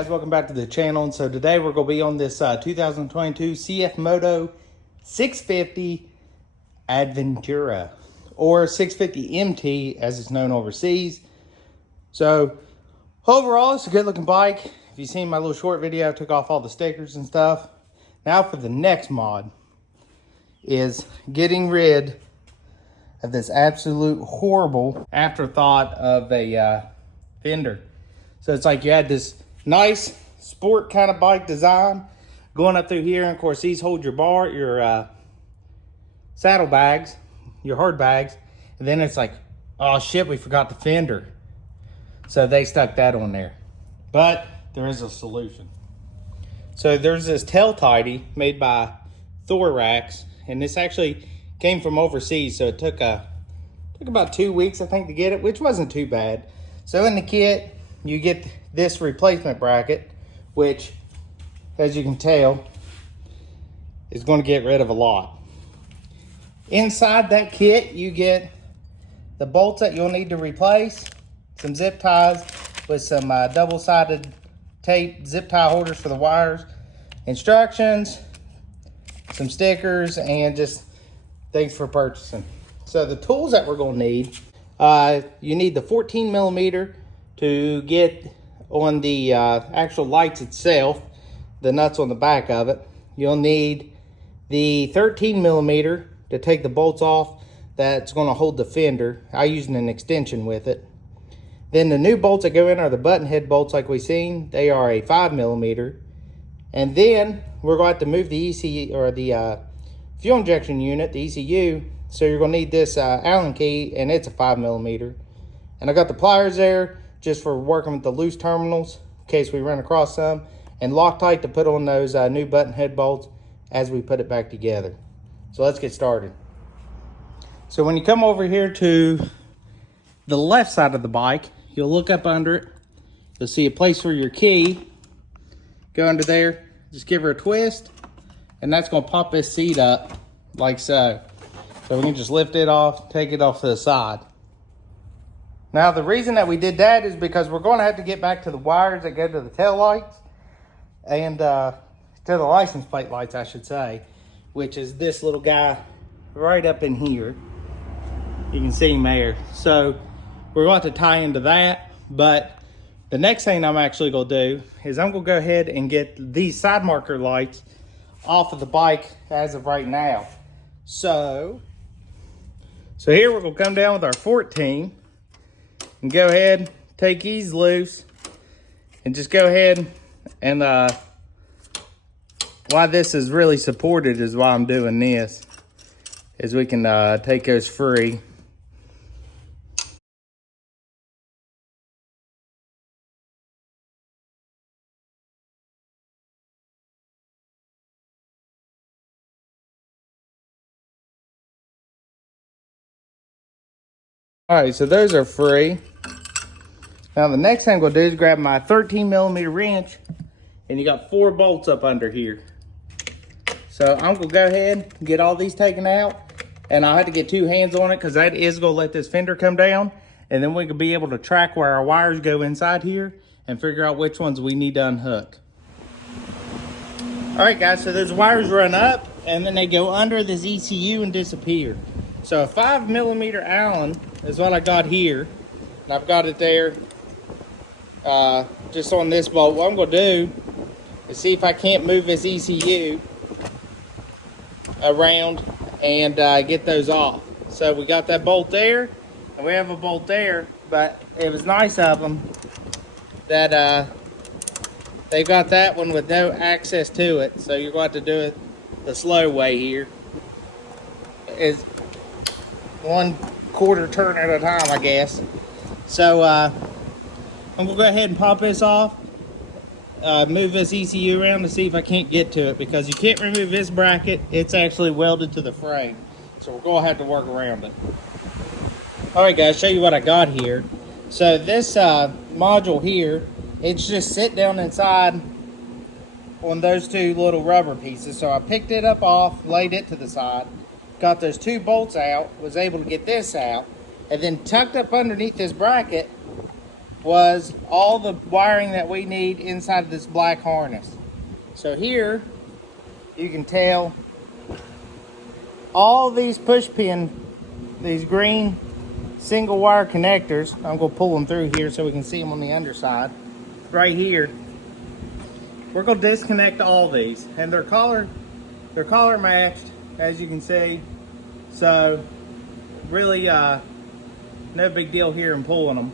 guys, welcome back to the channel. And so today we're going to be on this 2022 CFMoto 650 Adventura, or 650 MT as it's known overseas. So overall, it's a good looking bike. If you've seen my little short video, I took off all the stickers and stuff. Now for the next mod is getting rid of this absolute horrible afterthought of a fender. So it's like you had this nice sport kind of bike design going up through here, and of course these hold your saddle bags, your hard bags, and then it's like, oh shit, we forgot the fender. So they stuck that on there. But there is a solution. So there's this tail tidy made by Thorax, and this actually came from overseas, so it took about 2 weeks I think to get it, which wasn't too bad. So in the kit you get this replacement bracket, which, as you can tell, is going to get rid of a lot. Inside that kit, you get the bolts that you'll need to replace, some zip ties with some double-sided tape zip tie holders for the wires, instructions, some stickers, and just things for purchasing. So the tools that we're going to need, you need the 14 millimeter to get on the actual lights itself, the nuts on the back of it. You'll need the 13 millimeter to take the bolts off that's going to hold the fender. I used an extension with it. Then the new bolts that go in are the button head bolts like we've seen. They are a 5 millimeter. And then we're going to have to move the ECU, or the fuel injection unit, the ECU. So you're going to need this Allen key, and it's a 5 millimeter. And I got the pliers there just for working with the loose terminals in case we run across some, and Loctite to put on those new button head bolts as we put it back together. So let's get started. So when you come over here to the left side of the bike, you'll look up under it. You'll see a place for your key. Go under there, just give her a twist, and that's going to pop this seat up like so. So we can just lift it off, take it off to the side. Now the reason that we did that is because we're going to have to get back to the wires that go to the tail lights, and to the license plate lights I should say, which is this little guy right up in here. You can see him there. So we're going to tie into that, but the next thing I'm actually going to do is I'm going to go ahead and get these side marker lights off of the bike as of right now. So here we're going to come down with our 14 and go ahead, take these loose, and just go ahead and why this is really supported is why I'm doing this, is we can take those free. All right, so those are free. Now the next thing we'll do is grab my 13 millimeter wrench, and you got 4 bolts up under here. So I'm gonna go ahead and get all these taken out, and I'll have to get 2 hands on it because that is gonna let this fender come down, and then we can be able to track where our wires go inside here and figure out which ones we need to unhook. All right guys, so those wires run up and then they go under this ECU and disappear. So a 5 millimeter Allen is what I got here, and I've got it there just on this bolt. What I'm going to do is see if I can't move this ECU around and get those off. So we got that bolt there, and we have a bolt there, but it was nice of them that they got that one with no access to it. So you're going to have to do it the slow way here. Is 1/4 turn at a time, I guess. So I'm gonna go ahead and pop this off, move this ECU around to see if I can't get to it, because you can't remove this bracket. It's actually welded to the frame, so we're gonna have to work around it. All right guys, show you what I got here. So this module here, it's just sit down inside on those 2 little rubber pieces. So I picked it up off, laid it to the side, got those 2 bolts out, was able to get this out, and then tucked up underneath this bracket was all the wiring that we need inside of this black harness. So here you can tell all these push pin, these green single wire connectors. I'm going to pull them through here so we can see them on the underside. Right here, we're going to disconnect all these, and they're collar matched, as you can see. So really no big deal here in pulling them.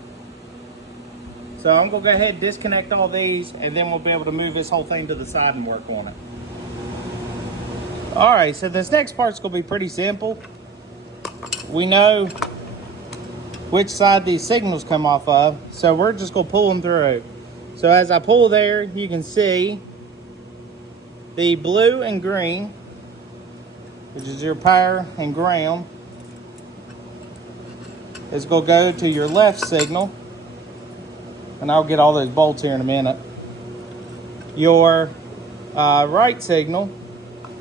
So I'm going to go ahead and disconnect all these, and then we'll be able to move this whole thing to the side and work on it. All right, so this next part's going to be pretty simple. We know which side these signals come off of, so we're just going to pull them through. So as I pull there, you can see the blue and green, which is your power and ground, is going to go to your left signal. And I'll get all those bolts here in a minute. Your right signal,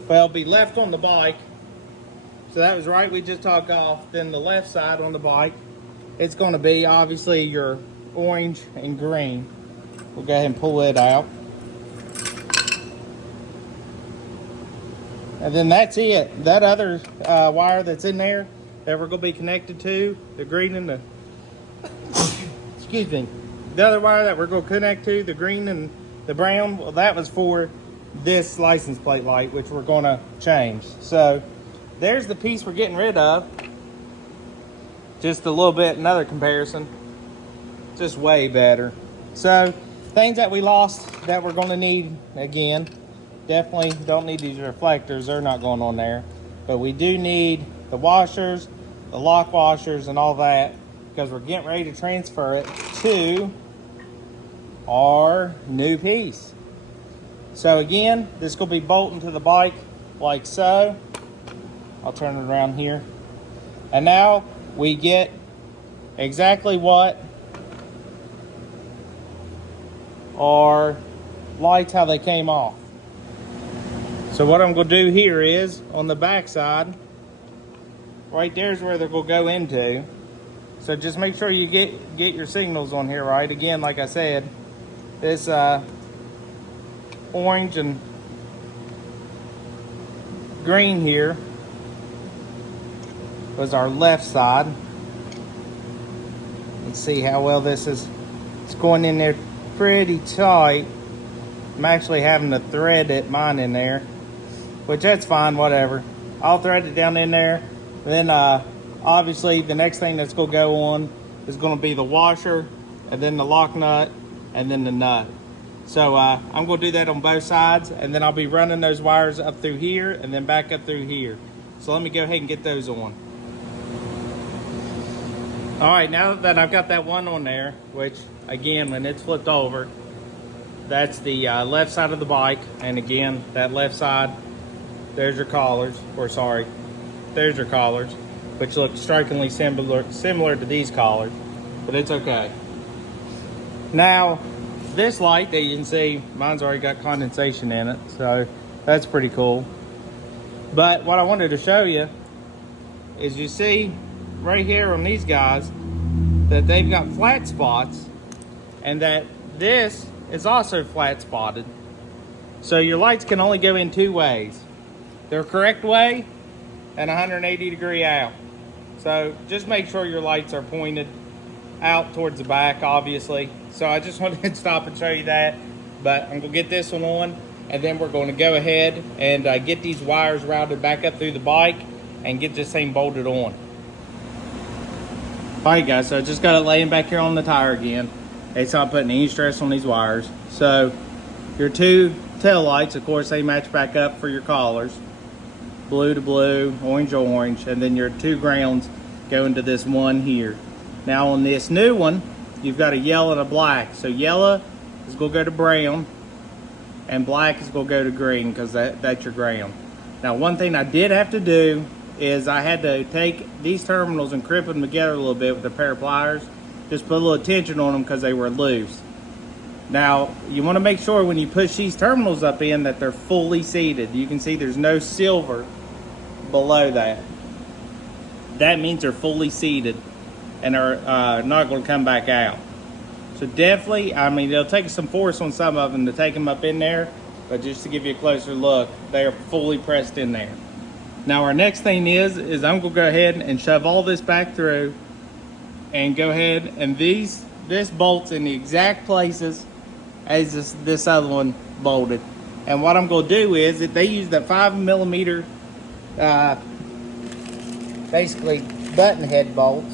well, be left on the bike. So that was right, we just took off. Then the left side on the bike, it's going to be obviously your orange and green. We'll go ahead and pull it out. And then that's it. That other wire that's in there that we're going to be connected to, the green and the, excuse me, the other wire that we're going to connect to, the green and the brown, well, that was for this license plate light, which we're going to change. So there's the piece we're getting rid of. Just a little bit, another comparison. Just way better. So things that we lost that we're going to need again. Definitely don't need these reflectors. They're not going on there. But we do need the washers, the lock washers, and all that, because we're getting ready to transfer it to our new piece. So again, this is going to be bolting to the bike like so. I'll turn it around here. And now we get exactly what our lights, how they came off. So what I'm going to do here is, on the back side, right there is where they're going to go into. So just make sure you get your signals on here right. Again, like I said, this orange and green here was our left side. Let's see how well this is. It's going in there pretty tight. I'm actually having to thread mine in there, which that's fine, whatever. I'll thread it down in there. And then obviously the next thing that's going to go on is going to be the washer, and then the lock nut, and then the nut. So I'm going to do that on both sides, and then I'll be running those wires up through here and then back up through here. So let me go ahead and get those on. All right, now that I've got that one on there, which again, when it's flipped over, that's the left side of the bike. And again, that left side, there's your collars, or sorry, there's your collars, which look strikingly similar to these collars, but it's okay. Now, this light that you can see, mine's already got condensation in it, so that's pretty cool. But what I wanted to show you is, you see right here on these guys that they've got flat spots, and that this is also flat spotted. So your lights can only go in two ways: their correct way and 180 degree out. So just make sure your lights are pointed out towards the back, obviously. So I just wanted to stop and show you that. But I'm gonna get this one on, and then we're going to go ahead and get these wires routed back up through the bike and get this thing bolted on. All right guys, so I just got it laying back here on the tire again. It's not putting any stress on these wires. So your two tail lights, of course, they match back up for your collars. Blue to blue, orange to orange, and then your two grounds go into this one here. Now on this new one, you've got a yellow and a black. So yellow is going to go to brown, and black is going to go to green, because that's your ground. Now one thing I did have to do is I had to take these terminals and crimp them together a little bit with a pair of pliers. Just put a little tension on them because they were loose. Now you want to make sure when you push these terminals up in that they're fully seated. You can see there's no silver below that. That means they're fully seated and are not going to come back out. So definitely, I mean, it'll take some force on some of them to take them up in there, but just to give you a closer look, they are fully pressed in there. Now our next thing is I'm gonna go ahead and shove all this back through and go ahead and this bolts in the exact places as this other one bolted. And what I'm gonna do is, if they use the 5mm basically button head bolts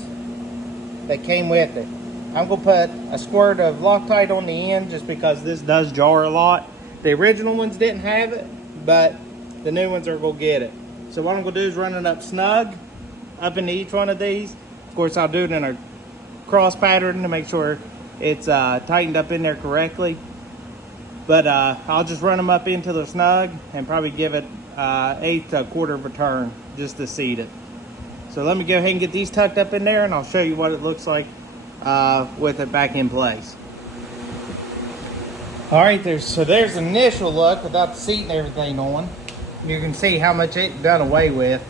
that came with it, I'm gonna put a squirt of Loctite on the end just because this does jar a lot. The original ones didn't have it, but the new ones are gonna get it. So what I'm gonna do is run it up snug up into each one of these. Of course, I'll do it in a cross pattern to make sure it's tightened up in there correctly. But I'll just run them up into the snug and probably give it 1/8 to 1/4 of a turn just to seat it. So let me go ahead and get these tucked up in there, and I'll show you what it looks like with it back in place. All right, there's the initial look without the seat and everything on. You can see how much it's done away with,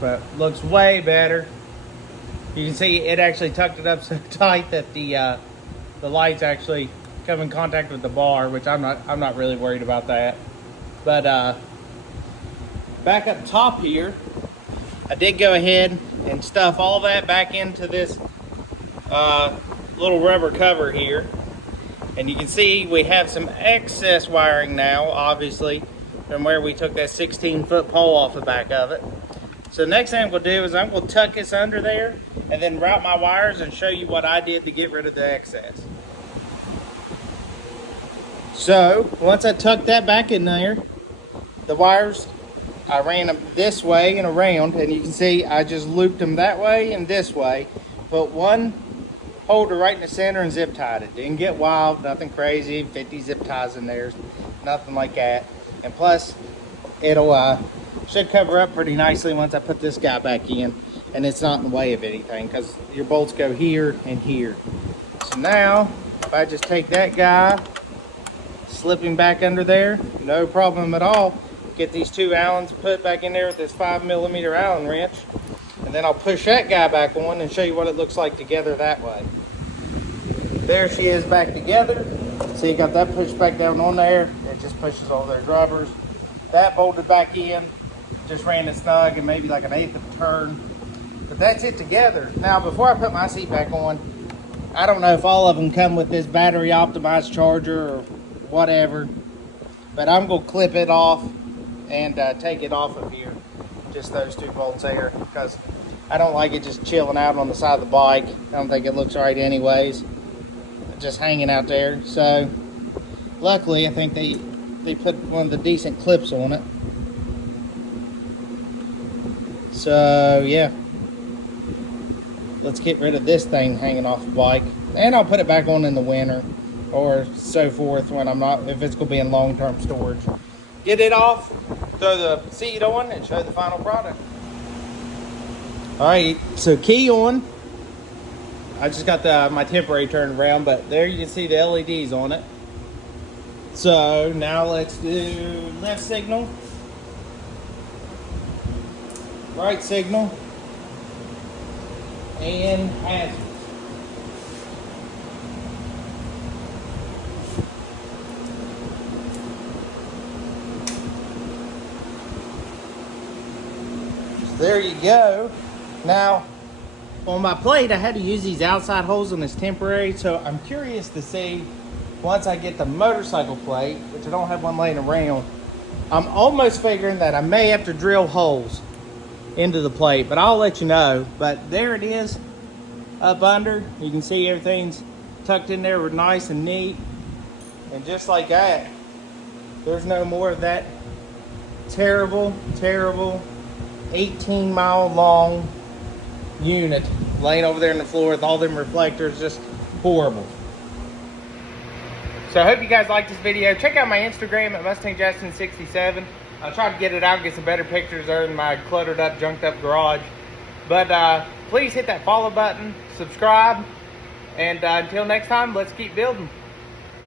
but looks way better. You can see it actually tucked it up so tight that the lights actually come in contact with the bar, which I'm not really worried about that. But back up top here, I did go ahead and stuff all that back into this little rubber cover here. And you can see we have some excess wiring now, obviously, from where we took that 16-foot pole off the back of it. So next thing I'm going to do is I'm going to tuck this under there and then route my wires and show you what I did to get rid of the excess. So once I tucked that back in there, the wires, I ran them this way and around, and you can see I just looped them that way and this way. Put one holder right in the center and zip tied it. Didn't get wild, nothing crazy, 50 zip ties in there, nothing like that. And plus, it'll should cover up pretty nicely once I put this guy back in, and it's not in the way of anything because your bolts go here and here. So now, if I just take that guy, slip him back under there, no problem at all. Get these two Allens put back in there with this 5mm Allen wrench, and then I'll push that guy back on and show you what it looks like together that way. There she is back together. So you got that pushed back down on there. It just pushes all those rubbers. That bolted back in, just ran it snug and maybe like 1/8 of a turn. But that's it together. Now before I put my seat back on, I don't know if all of them come with this battery optimized charger or whatever, but I'm gonna clip it off and take it off of here. Just those two bolts there, because I don't like it just chilling out on the side of the bike. I don't think it looks right anyways, just hanging out there. So luckily I think they put one of the decent clips on it. So yeah, let's get rid of this thing hanging off the bike, and I'll put it back on in the winter or so forth when if it's gonna be in long-term storage. Get it off, throw the seat on, and show the final product. All right, so key on. I just got my temporary turned around, but there you can see the LEDs on it. So now let's do left signal, right signal, and hazards. There you go. Now, on my plate, I had to use these outside holes on this temporary, so I'm curious to see, once I get the motorcycle plate, which I don't have one laying around, I'm almost figuring that I may have to drill holes into the plate, but I'll let you know. But there it is up under. You can see everything's tucked in there nice and neat. And just like that, there's no more of that terrible 18-mile long unit laying over there on the floor with all them reflectors. Just horrible. So I hope you guys liked this video. Check out my Instagram at MustangJustin67. I'll try to get it out, get some better pictures there in my cluttered up, junked up garage. But please hit that follow button, subscribe, and until next time, let's keep building.